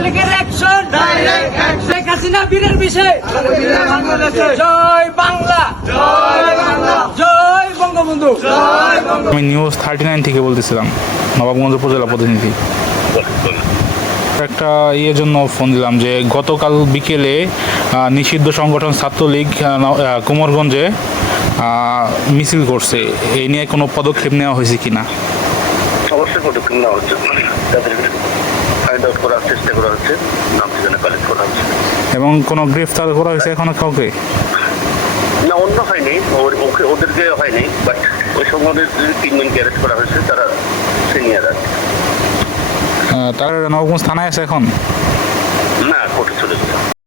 ছাত্রলীগের action direct action Sheikh Hasina বীরের বিষয় জয় বাংলা জয় বাংলা জয় বঙ্গবন্ধু জয় বঙ্গবন্ধু। আমি নিউজ 39 থেকে বলতেছিলাম, নবাবগঞ্জ উপজেলা প্রতিনিধি। একটা জন্য ফোন দিলাম যে গতকাল বিকেলে নিষিদ্ধ সংগঠন ছাত্রলীগ কুমারগঞ্জে মিছিল করছে, এই নিয়ে কোনো পদক্ষেপ নেওয়া হয়েছে কিনা? অবশ্যই পদক্ষেপ নেওয়া হচ্ছে, তাদের ফাইন্ড আউট করার চেষ্টা করা হচ্ছে, নাম ঠিকানা কালেক্ট করা হচ্ছে। এবং কোনো গ্রেফতার করা হয়েছে এখনো কাউকে? না, অন্য হয়নি, ওদেরকে হয়নি, বাট ওই সময়ের 3 জনকে অ্যারেস্ট করা হয়েছে, তারা সিনিয়র আর কি। তারা নবাবগঞ্জ থানায় আছে এখন? না, কোর্টে চলে গেছে।